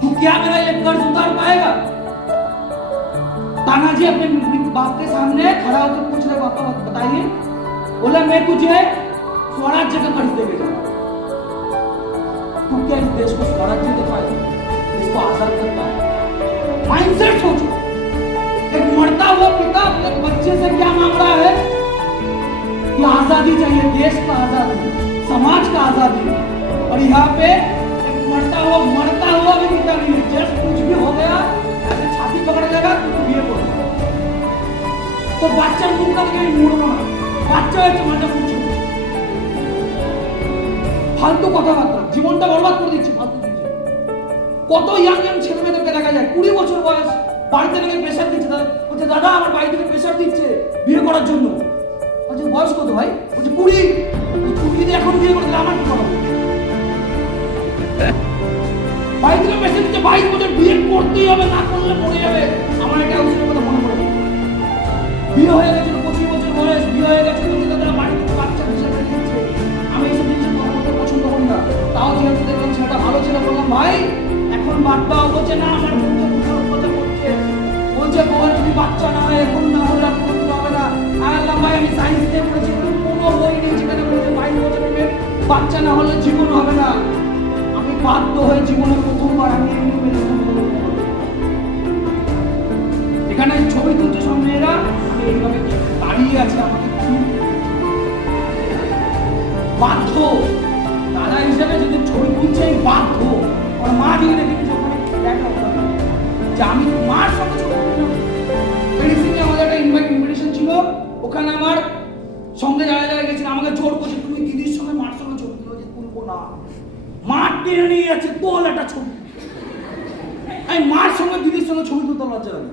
तू क्या मेरा ये कर्ज उतार पाएगा? तानाजी अपने बाप के सामने खड़ा होकर पूछ रहे, पापा बताइए। बोला, मैं तुझे स्वराज्य का कर्ज देके जाऊँगा तू क्या इस देश को स्वराज्य दिखाए इसको आज़ाद करता है? माइंडसेट सोचो। एक मरता हुआ पिता अपने बच्चे से क्या मांग रहा है? कि आज़ादी चाहिए, देश का आज़ादी, समाज का आज़ादी। और यहाँ पे हुआ भी पिता नहीं है जस्ट कुछ भी हो गया ऐसे छाती पकड़ लेगा तो तू বিয়ে করবে তো বাচ্চার মুখটা থেকে আমি মুড়বো না বাচ্চা হয়েছে মানে বুঝছো ফালতু কথাবার্তা জীবনটা বরবাদ করে দিচ্ছে ফালতু জিনিস। কত ইয়াং ইয়াং ছেলে মেয়েদেরকে দেখা যায় কুড়ি বছর বয়স বাড়িতে থেকে প্রেশার দিচ্ছে দাদা বলছে দাদা আমার বাড়ি থেকে প্রেশার দিচ্ছে বিয়ে করার জন্য বলছে বয়স কত ভাই বলছে কুড়ি বলছে, কুড়ি যদি এখন বিয়ে করে দিলে আমার কি করা থেকে প্রেশার দিচ্ছে বাইশ বছর বিয়ে করতেই হবে, না করলে মরে যাবে। আমার একটা অবস্থার কথা মনে পড়ে। বিয়ে হয়ে গেছে, পঁচিশ বছর বয়স, বিয়ে হয়ে গেছে বলছে দাদা বাড়ি থেকে বাচ্চা হিসাবে দিচ্ছে। আমি এইসব জিনিসের কথা বলতে পছন্দ করি না। তাও যেহেতু দেখলাম ছেলেটা ভালো ছিল, বললাম, ভাই, এখন বাদ দাও বলছে না আমার বুঝার কথা করছে বলছে বউয়ের যদি বাচ্চা না হয় হয়ে জীবনে প্রথমবার আমি এখানে ছবি তুলছে সব মেয়েরা এইভাবে দাঁড়িয়ে আছি আমাকে বাধ্য। দাদা হিসেবে যদি ছবি তুলছে বাধ্য। আমার মা দিকে দেখে কিছু দেখা যে আমি মার সঙ্গে ছবি মেডিসিনে আমাদের একটা ইনভাইট ইনভিটেশন ছিল। ওখানে আমার সঙ্গে যারা যারা গেছিল, আমাকে জোর করছে তুমি দিদির সঙ্গে, মার সঙ্গে ছবি তুলো যে তুলবো না। টেনে নিয়ে যাচ্ছে তোল একটা ছবি। আমি মার সঙ্গে, দিদির সঙ্গে ছবি তুলতে লজ্জা লাগে।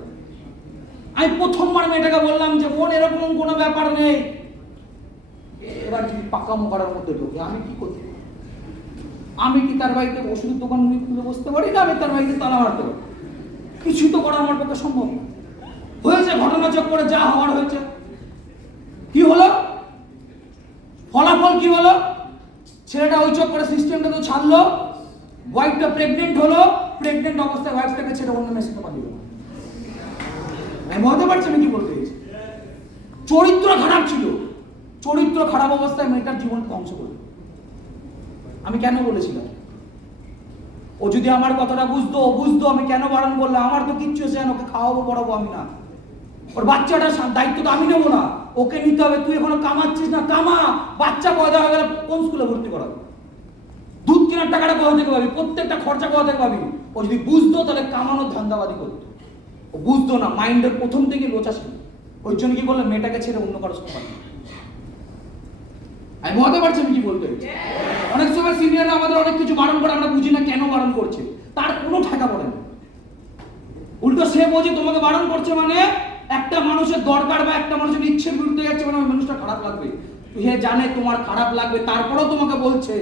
আমি প্রথমবার মেয়েটাকে বললাম যে, বোন, এরকম কোনো ব্যাপার নেই। এবার যদি পাকা মোকার মধ্যে ঢুকে, আমি কি করতে আমি কি তার বাড়িতে ওষুধের দোকান খুলে বসতে পারি না? আমি তার বাড়িতে তালা মারতে পারি। কিছু তো করা আমার পক্ষে সম্ভব না। হয়েছে ঘটনা চক্করে যা হওয়ার হয়েছে। কি হলো? ফলাফল কি হলো? ছেলেটা ওই চক্করে সিস্টেমটা তো ছাড়লো। ওয়াইফটা প্রেগনেন্ট হলো প্রেগনেন্ট অবস্থায় ওয়াইফটাকে ছেড়ে অন্য তো পাঠিয়ে আমি বলতে পারছি আমি কি বলতে চাইছি। চরিত্র খারাপ ছিল। চরিত্র খারাপ অবস্থায় মেয়েটার জীবন ধ্বংস করবে আমি কেন বলেছিলাম? ও যদি আমার কথাটা বুঝতো, ও বুঝতো আমি কেন বারণ করলাম। আমার তো কিচ্ছু এসে ওকে খাওয়াবো, পড়াবো আমি না। ওর বাচ্চাটার দায়িত্ব তো আমি নেব না। ওকে নিতে হবে। তুই এখনও কামাচ্ছিস না, কামা। বাচ্চা পয়দা হয়ে গেলে কোন স্কুলে ভর্তি করাবো? দুধ কেনার টাকাটা কোথা থেকে পাবি? প্রত্যেকটা খরচা কোথা থেকে পাবি? ও যদি বুঝতো, তাহলে কামানোর ধান্দাবাদি করতো। ও বুঝতো না, মাইন্ডের প্রথম থেকে লোচা ছিল। ওই জন্য কি করল? মেয়েটাকে ছেড়ে অন্য কারও সঙ্গে আমি পারছি আমি কি বলতে অনেক সময় সিনিয়ররা আমাদের অনেক কিছু বারণ করে, আমরা বুঝি না কেন বারণ করছে। তার কোনো ঠাকা পড়ে না। উল্টো সে বোঝে তোমাকে বারণ করছে মানে একটা মানুষের দরকার বা একটা মানুষের ইচ্ছের বিরুদ্ধে যাচ্ছে মানে ওই মানুষটা খারাপ লাগবে। সে জানে তোমার খারাপ লাগবে, তারপরেও তোমাকে বলছে।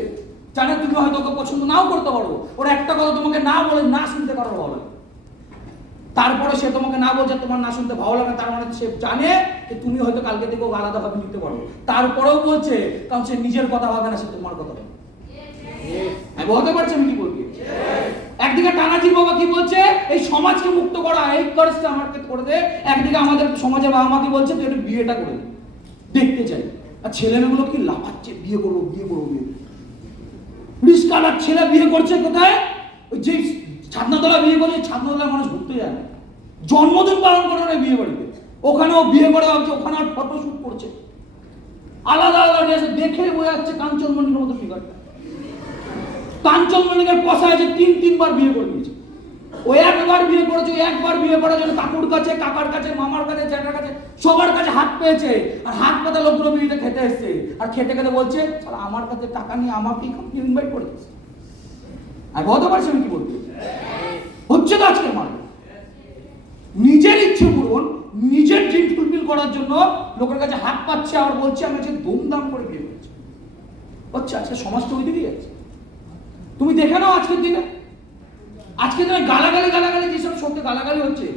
জানে তুমি হয়তো ওকে পছন্দ নাও করতে পারো। ওর একটা কথা তোমাকে না বলে না শুনতে পারো ভালো তারপরে সে তোমাকে না বলছে, তোমার না শুনতে ভালো লাগে তার মানে সে জানে যে তুমি হয়তো কালকে থেকে ওকে আলাদাভাবে নিতে পারো। তারপরেও বলছে, কারণ সে নিজের কথা ভাবে না, সে তোমার কথা ভাবে। আমি বলতে পারছি আমি কি বলবি একদিকে টানাজি বাবা কি বলছে, এই সমাজকে মুক্ত করা, এই আমাকে করে দে। একদিকে আমাদের সমাজে বাবা মা কি বলছে, তুই একটু বিয়েটা করে। দেখতে চাই। আর ছেলে মেয়েগুলো কি লাফাচ্ছে, বিয়ে করব বিয়ে করব, বিয়ে রিস্কালার ছেলে বিয়ে করছে কোথায়? ওই যে ছাদনাতলা বিয়ে করছে, ছাদনাতলা মানুষ ঘুরতে যায়। না জন্মদিন পালন করে না বিয়ে বাড়িতে। ওখানেও বিয়ে করে ভাবছে ওখানে আর ফটোশ্যুট করছে। আলাদা আলাদা ড্রেস দেখে বোঝা যাচ্ছে কাঞ্চন মন্ডির মতো ফিগারটা কাঞ্চন পশা আছে তিন তিনবার বিয়ে করে দিয়েছে। ও একবার বিয়ে করেছে ও একবার বিয়ে করার জন্য কাকুর কাছে কাকার কাছে মামার কাছে জ্যাঠার কাছে সবার কাছে হাত পেয়েছে। আর হাত পাতা লোকগুলো বিয়েতে খেতে এসছে। আর খেতে খেতে বলছে "শালা, আমার কাছে টাকা নিয়ে আমাকে ইনভাইট করে দিচ্ছে আর বলতে পারছি আমি কি বলতে হচ্ছে তো আজকে আমার নিজের ইচ্ছে পূরণ নিজের ড্রিম ফুলফিল করার জন্য লোকের কাছে হাত পাচ্ছে আর বলছে আমি যে দুমদাম করে বিয়ে করছি। হচ্ছে আজকে সমাজ তো ওই দিকেই যাচ্ছে তুমি দেখে নাও আজকের দিনে। আজকে তো গালাগালি গালাগালি যেসব শব্দ গালাগালি হচ্ছে।